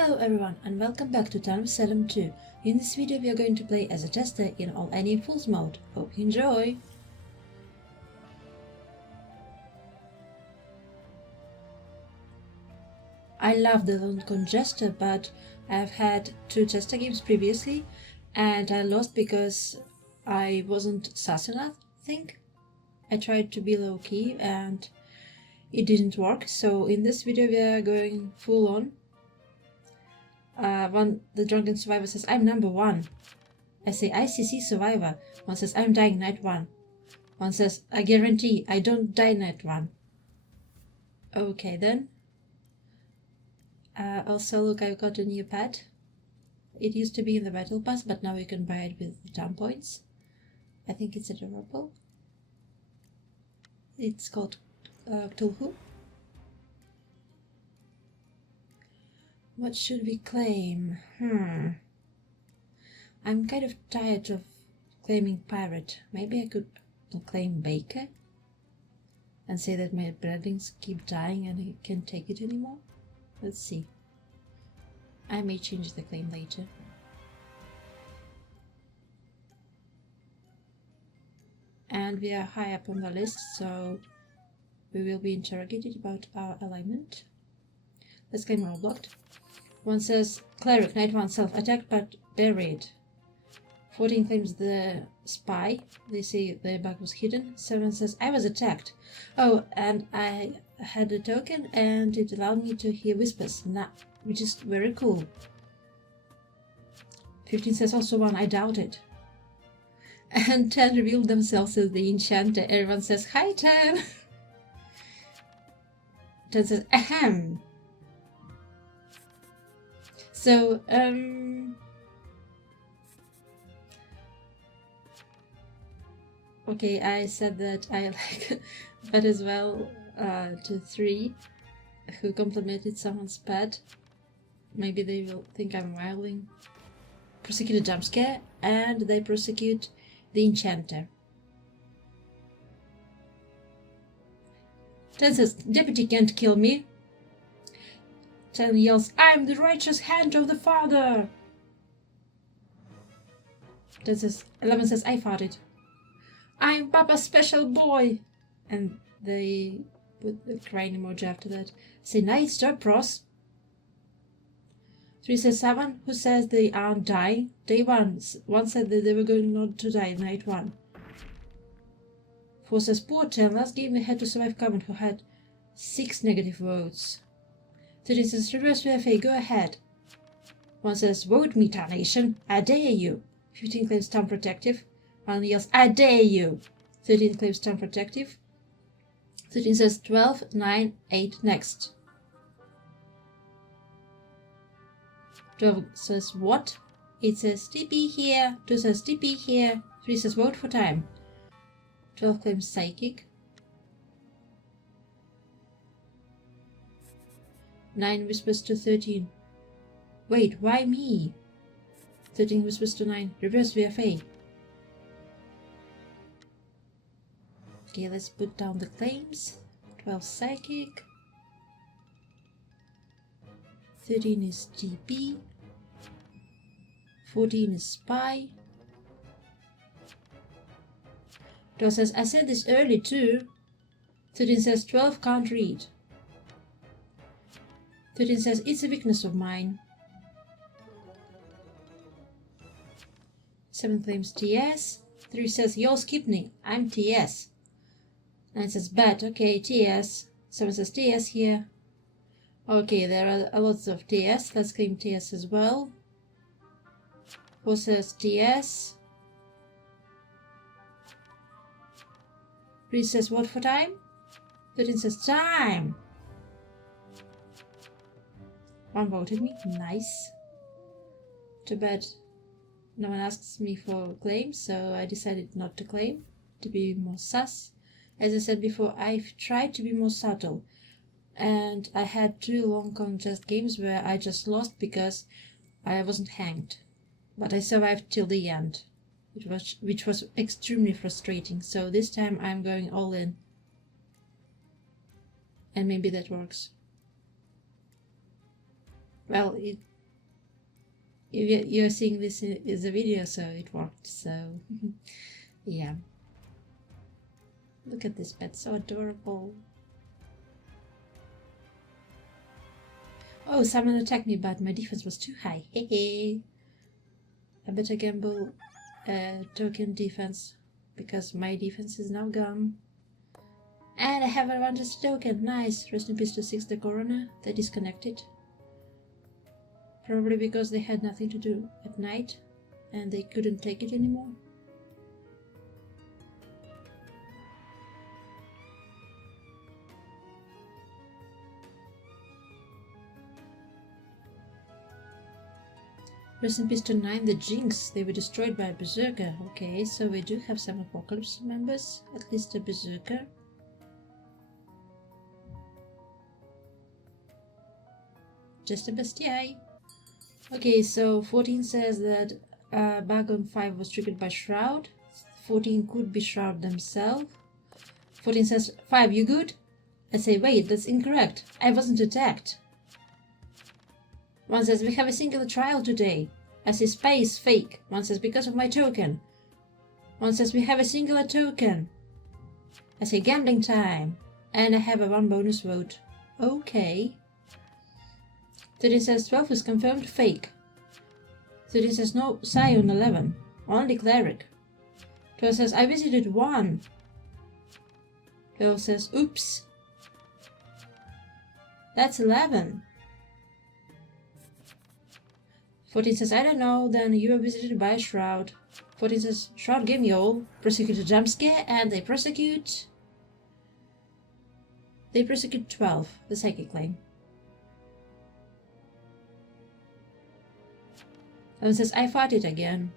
Hello everyone and welcome back to Salem 2. In this video we are going to play as a tester in all any fools mode. Hope you enjoy! I love the Lone Jester, but I've had 2 tester games previously and I lost because I wasn't sus enough, I think. I tried to be low key and it didn't work, so in this video we are going full on. The drunken survivor says, I'm number 1. I say, ICC survivor. One says, I'm dying night 1. One says, I guarantee I don't die night 1. Okay then. Also look, I've got a new pet. It used to be in the battle pass, but now you can buy it with charm points. I think it's adorable. It's called Cthulhu. What should we claim? I'm kind of tired of claiming pirate. Maybe I could claim baker and say that my brethrens keep dying and I can't take it anymore. Let's see. I may change the claim later. And we are high up on the list, so we will be interrogated about our alignment. Let's claim role blocked. One says, cleric, night 1, self-attacked but buried. 14 claims the spy. They say the bug was hidden. 7 says, I was attacked. Oh, and I had a token and it allowed me to hear whispers, which is very cool. 15 says also 1, I doubt it. And 10 revealed themselves as the enchanter. Everyone says, hi 10! 10 says, ahem! So, okay, I said that I like pet as well to 3 who complimented someone's pet. Maybe they will think I'm wilding. Prosecute a jump scare, and they prosecute the enchanter. 10 says, deputy can't kill me. 10 yells, I'm the righteous hand of the father. 10 says, 11 says, I farted. I'm Papa's special boy. And they put the crying emoji after that. Say, nice job, pros. 3 says, 7 who says they aren't dying. Day 1 said that they were going not to die night 1. 4 says, poor 10, last game we had to survive comment who had 6 negative votes. 13 says, reverse VFA, go ahead. 1 says, vote me, tarnation, I dare you. 15 claims town protective. 1 yells, I dare you. 13 claims town protective. 13 says, 12, 9, 8, next. 12 says, what? 8 says, TP here. 2 says, TP here. 3 says, vote for time. 12 claims psychic. 9 whispers to 13. Wait, why me? 13 whispers to 9. Reverse VFA. Okay, let's put down the claims. 12 psychic. 13 is TP. 14 is spy. 12 says, I said this early too. 13 says, 12 can't read. 13 says, it's a weakness of mine. 7 claims TS. 3 says, yo, skip me, I'm TS. 9 says, bad, okay, TS. 7 says, TS here. Okay, there are a lots of TS. Let's claim TS as well. 4 says, TS. 3 says, what for time? 13 says, time. 1 voted me, nice. Too bad no one asks me for claims, so I decided not to claim, to be more sus. As I said before, I've tried to be more subtle, and I had 2 long contest games where I just lost because I wasn't hanged. But I survived till the end, which was extremely frustrating, so this time I'm going all in. And maybe that works. Well, you're seeing this as a video, so it worked. So yeah, look at this pet, so adorable. Oh, someone attacked me, but my defense was too high. Hehe. I better gamble token defense, because my defense is now gone. And I have a advantage token. Nice. Rest in peace to 6 the Corona. They disconnected. Probably because they had nothing to do at night and they couldn't take it anymore. Rest in peace to 9 the Jinx. They were destroyed by a Berserker. Okay, so we do have some Apocalypse members. At least a Berserker. Just a bestiae. Okay, so 14 says that bug on 5 was triggered by Shroud. 14 could be Shroud themselves. 14 says, 5, you good? I say, wait, that's incorrect. I wasn't attacked. One says, we have a singular trial today. I say, space, fake. One says, because of my token. One says, we have a singular token. I say, gambling time. And I have a 1 bonus vote. Okay. 13 says, 12 is confirmed, fake. 13 says, no Scion 11. Only cleric. 12 says, I visited 1. 12 says, oops. That's 11. 14 says, I don't know, then you were visited by a Shroud. 14 says, Shroud gave me all. Prosecute a jump scare, and they prosecute 12, the psychic claim. 11 says, I fought it again.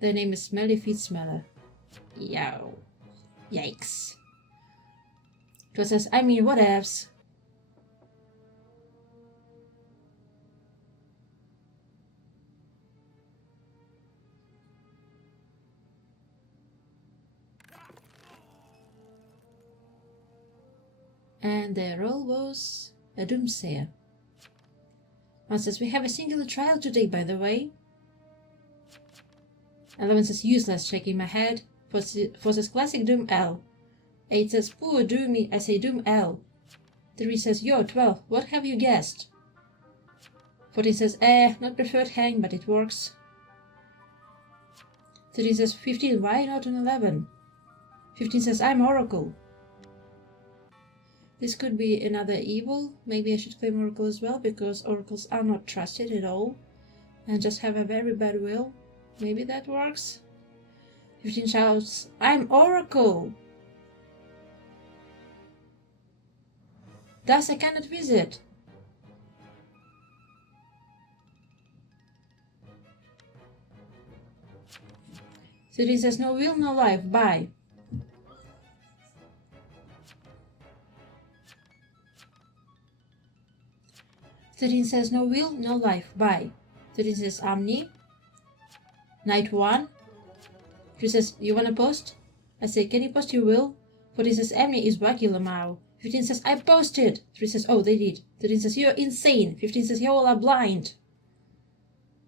Their name is Smelly Feet Smeller. Yow. Yikes. 12 says, I mean, whatevs. And their role was a Doomsayer. One says, we have a singular trial today, by the way. 11 says, useless, shaking my head. 4 says, classic Doom L. 8 says, poor Doomy, I say Doom L. 3 says, yo, 12, what have you guessed? 14 says, not preferred hang, but it works. 13 says, 15, why not an 11? 15 says, I'm Oracle. This could be another evil. Maybe I should claim Oracle as well, because Oracles are not trusted at all and just have a very bad will. Maybe that works. 15 shouts, I'm Oracle! Thus I cannot visit. 13 says, no will, no life, bye. 13 says, no will, no life, bye. 13 says, Omni. Night 1. 3 says, you wanna post? I say, can you post your will? 14 says, Omni is wacky Lamau. 15 says, I posted. 3 says, oh, they did. 13 says, you're insane. 15 says, you all are blind.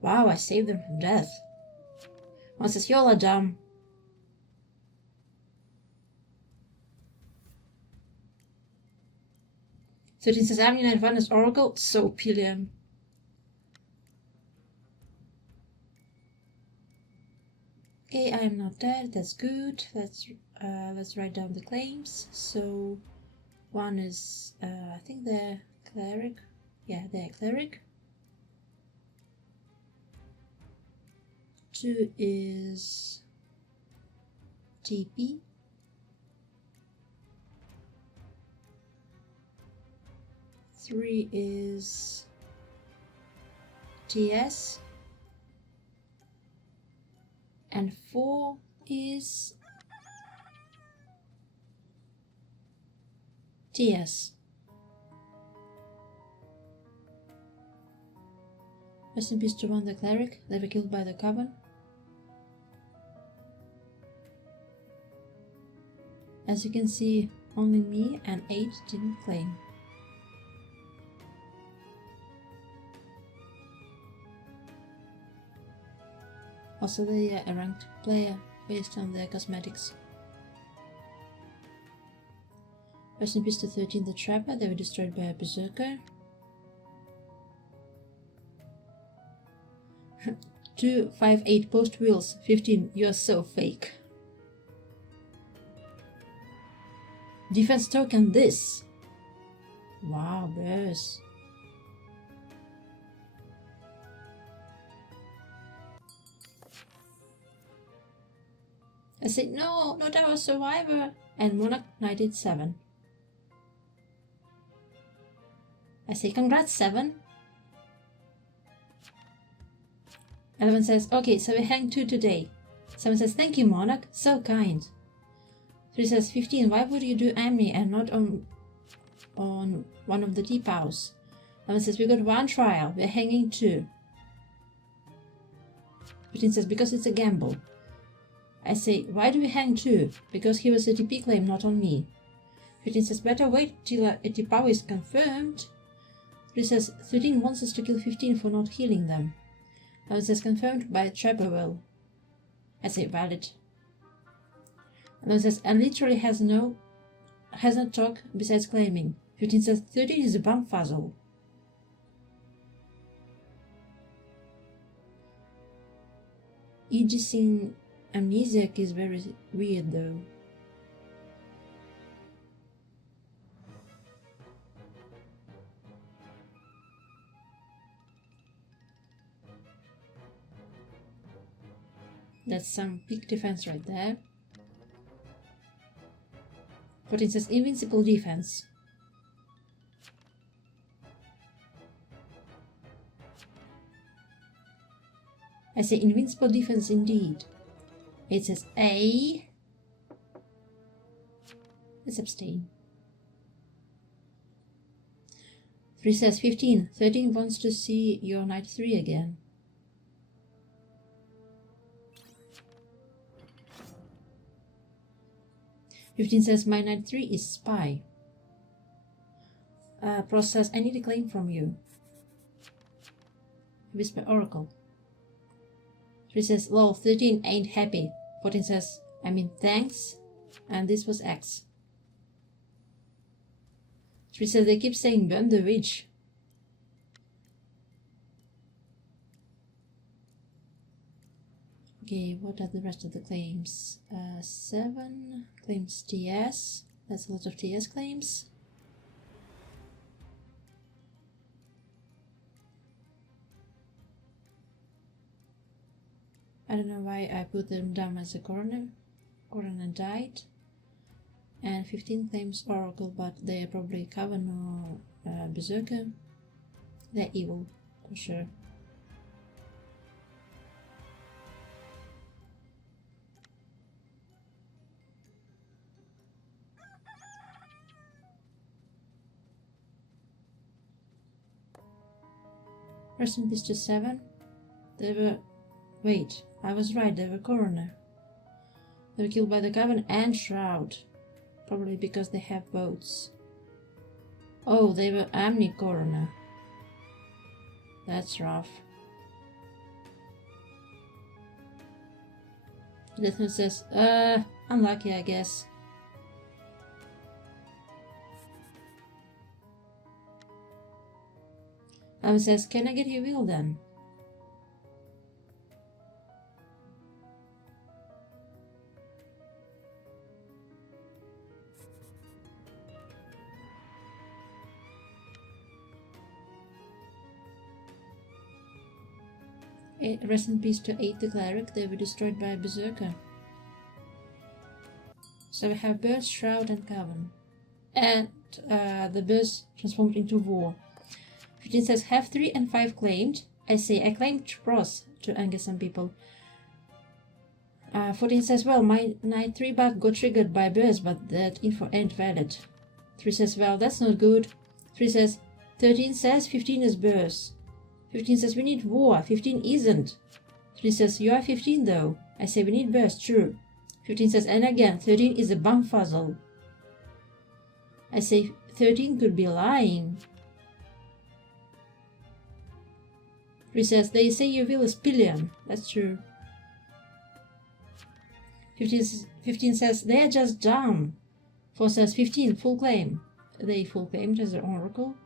Wow, I saved them from death. 1 says, you all are dumb. Thirteen says, I'm United One as Oracle, so Pillion. Okay, I'm not dead, that's good. Let's write down the claims. So 1 is, I think they're cleric. Yeah, they're cleric. 2 is TP. 3 is TS. And 4 is TS. Rest in peace to 1 the cleric. They were killed by the Coven. As you can see, only me and 8 didn't claim. Also, they are a ranked player based on their cosmetics. Rest in peace to 13 the Trapper, they were destroyed by a Berserker. 258 post wheels, 15, you're so fake. Defense token this. Wow, bears. I said, no, not our survivor. And Monarch knighted 7. I say, congrats, 7. 11 says, okay, so we hang 2 today. 7 says, thank you, Monarch, so kind. 3 says, 15, why would you do Amni and not on one of the T-Pows? 11 says, we got 1 trial, we're hanging 2. 15 says, because it's a gamble. I say, why do we hang 2? Because he was a TP claim, not on me. 15 says, better wait till a T-Pow is confirmed. 3 says, 13 wants us to kill 15 for not healing them. 11 says, confirmed by Trapper will. I say, valid. 11 says, and literally has not talk besides claiming. 15 says, 13 is a bumfuzzle. Aegising Amnesiac is very weird though. That's some peak defense right there. 14 says invincible defense. I say invincible defense indeed. It says A. Let's abstain. 3 says 15. 13 wants to see your knight 3 again. Fifteen says my knight 3 is spy. Process, I need a claim from you. Whisper Oracle. 3 says lol, 13 ain't happy. 14 says I mean thanks, and this was X. 3 says they keep saying burn the witch. Okay, what are the rest of the claims? 7 claims TS. That's a lot of TS claims. I don't know why I put them down as a coroner. Coroner died. And 15 claims Oracle, but they are probably Coven or Berserker. They're evil, for sure. Rest in peace to 7. They were... Wait, I was right, they were Coroner. They were killed by the Coven and Shroud. Probably because they have boats. Oh, they were Amni Coroner. That's rough. Deathman says, unlucky I guess. Says, can I get your wheel then? Rest in peace to 8 the Cleric, they were destroyed by a Berserker. So we have Burst, Shroud and Coven. And the Burst transformed into War. 15 says have 3 and 5 claimed. I say I claimed Ross to anger some people. 14 says well my knight 3 bug got triggered by Burst but that info ain't valid. 3 says well that's not good. 3 says 13 says 15 is Burst. 15 says we need War, 15 isn't. 3 says you are 15 though. I say we need Burst, true. 15 says and again 13 is a bumfuzzle. I say 13 could be lying. 3 says they say your will is pillion. That's true. 15 says, they're just dumb. 4 says, 15, full claim. They full claimed as an oracle.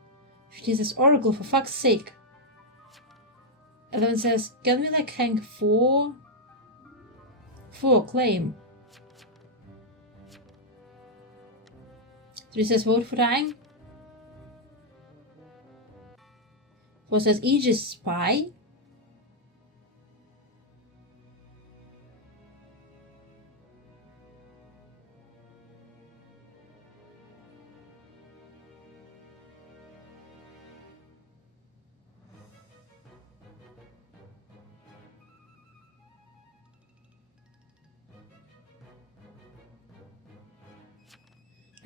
15 says, oracle, for fuck's sake. 11 says, can we like hang 4? 4, claim. 3 says, vote for time. 4 says, Aegis spy.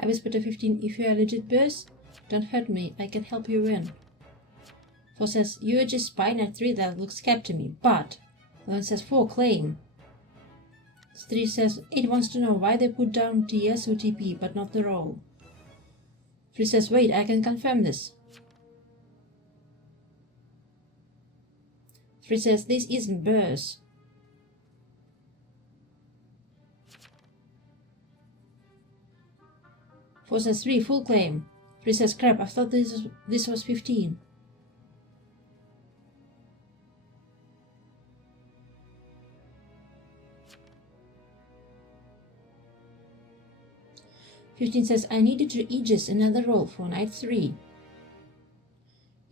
I whispered to 15, if you are legit boss, don't hurt me, I can help you win. 4 says, you're just spy at 3, that looks kept to me, but. 11 says, 4, claim. 3 says, 8 wants to know why they put down TS or TP, but not the role. 3 says, wait, I can confirm this. 3 says, this isn't burst. 4 says, 3, full claim. 3 says, crap, I thought this was 15. 15 says, I needed to Aegis another role for night 3.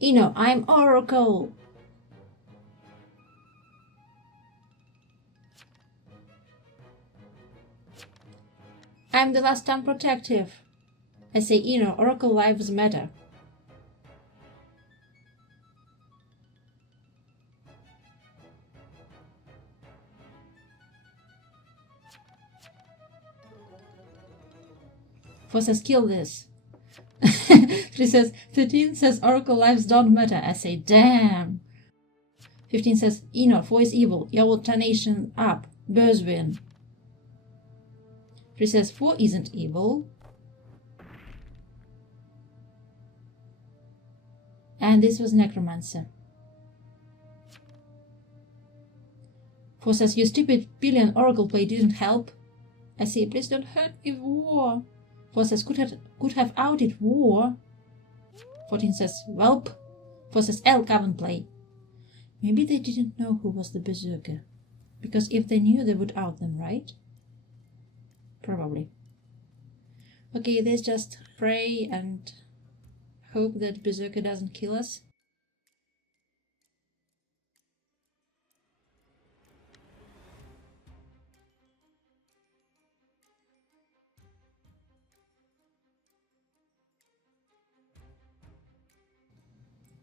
I'm Oracle! I'm the last time protective. I say, Oracle lives matter. Four says, kill this. 3 says, 13 says, Oracle lives don't matter. I say, damn. 15 says, 4 is evil. Your alternation up. Burrs win. 3 says, 4 isn't evil. And this was Necromancer. 4 says, you stupid billion Oracle play didn't help. I say, please don't hurt me, war. 4 says, could have outed war. 14 says, welp. 4 says, L can't play. Maybe they didn't know who was the berserker. Because if they knew, they would out them, right? Probably. Okay, let's just pray and hope that berserker doesn't kill us.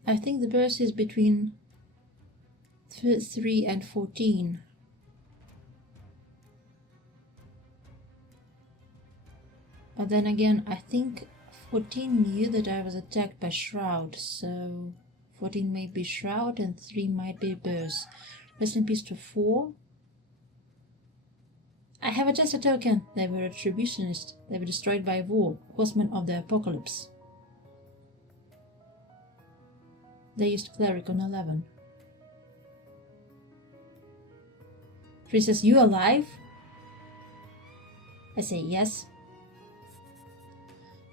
I think the burst is between 3 and 14. But then again, I think 14 knew that I was attacked by Shroud, so 14 may be Shroud and 3 might be burst. Rest in peace to 4. I have a Jester token. They were Retributionists. They were destroyed by war, Horsemen of the Apocalypse. They used Cleric on 11. 3 says, you alive? I say, yes.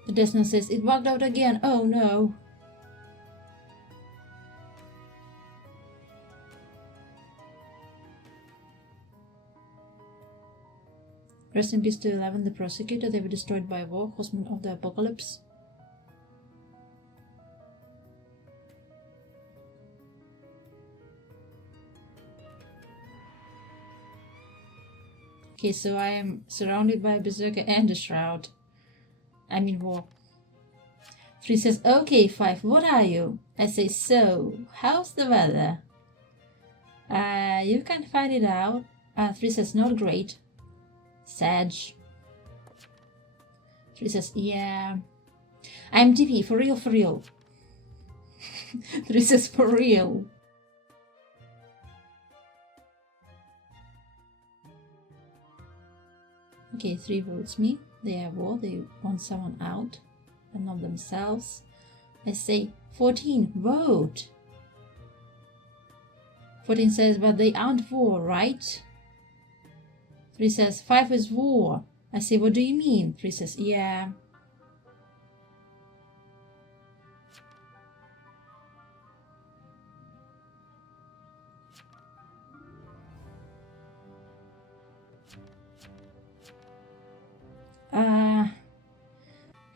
The Desna says, it bugged out again. Oh no. Rest in peace to 11, the Prosecutor. They were destroyed by war, Horsemen of the Apocalypse. Okay, so I am surrounded by a Berserker and a Shroud. I'm in war. 3 says, okay, 5, what are you? I say, so, how's the weather? You can find it out. 3 says, not great. Sag. 3 says, yeah. I'm DP, for real, for real. 3 says, for real. Okay, 3 votes me. They have war, they want someone out, and not themselves. I say, 14, vote! 14 says, but they aren't war, right? 3 says, 5 is war. I say, what do you mean? 3 says, yeah.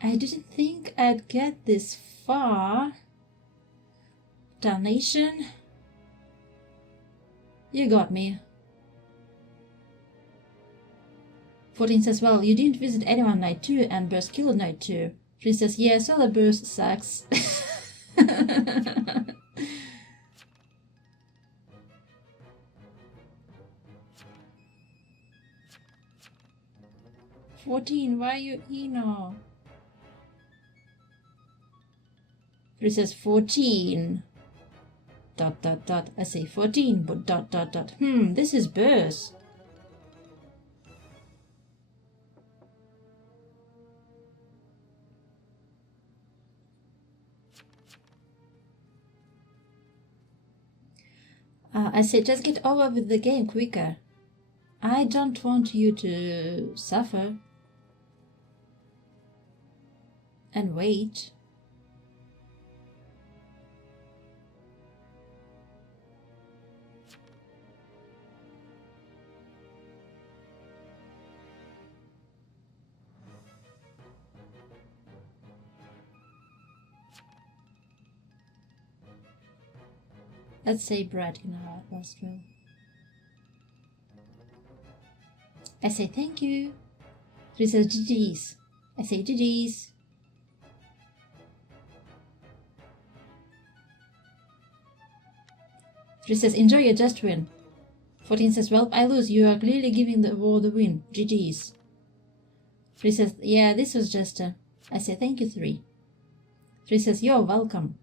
I didn't think I'd get this far. Damnation. You got me. 14 says, well, you didn't visit anyone night 2 and Burst killed night 2. 3 says, yeah, so the Burst sucks. 14, why are you Eno? 3 says 14. Dot dot dot. I say 14, but dot dot dot. This is Burst. I say just get over with the game quicker. I don't want you to suffer. And wait. Let's say bread in our last will. I say thank you. 3 says GG's. I say GG's. 3 says enjoy your just win. 14 says well, I lose. You are clearly giving the war the win. GG's. 3 says yeah, this was just a... I say thank you 3. 3 says you're welcome.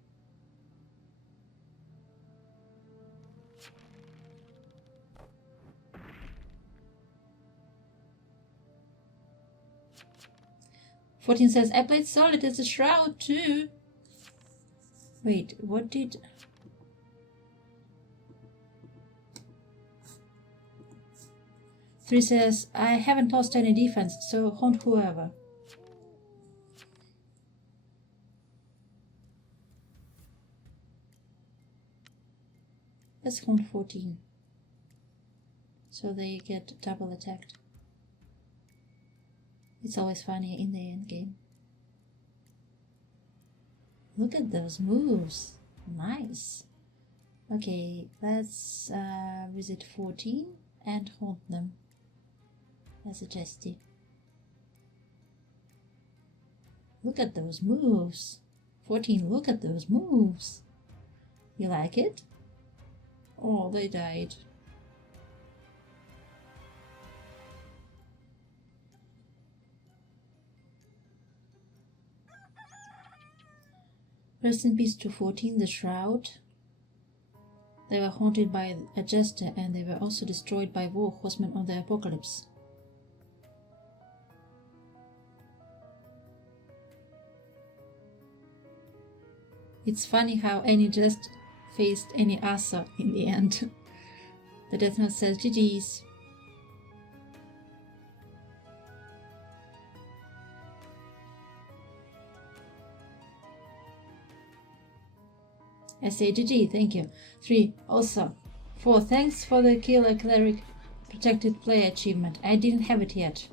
Fourteen says, I played Solid as a Shroud too. Wait, what did... 3 says, I haven't lost any defense, so haunt whoever. Let's haunt 14. So they get double attacked. It's always funny in the end game. Look at those moves. Nice. Okay, let's visit 14 and haunt them as a Jesty. Look at those moves. 14, look at those moves. You like it? Oh, they died. Rest in peace to 14, the Shroud. They were haunted by a Jester and they were also destroyed by War Horsemen of the Apocalypse. It's funny how any Jest faced any Asa in the end. The Death Note says GG's. I say GG, thank you. 3, also. 4, thanks for the Kill a Cleric Protected Player achievement. I didn't have it yet.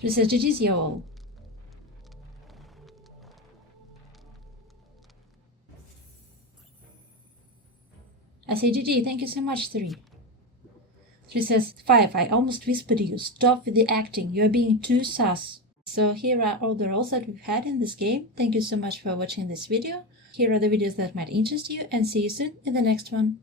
3 says GG's, y'all. I say GG, thank you so much, 3. 3 says 5, I almost whispered you. Stop with the acting, you're being too sus. So here are all the roles that we've had in this game. Thank you so much for watching this video. Here are the videos that might interest you and see you soon in the next one.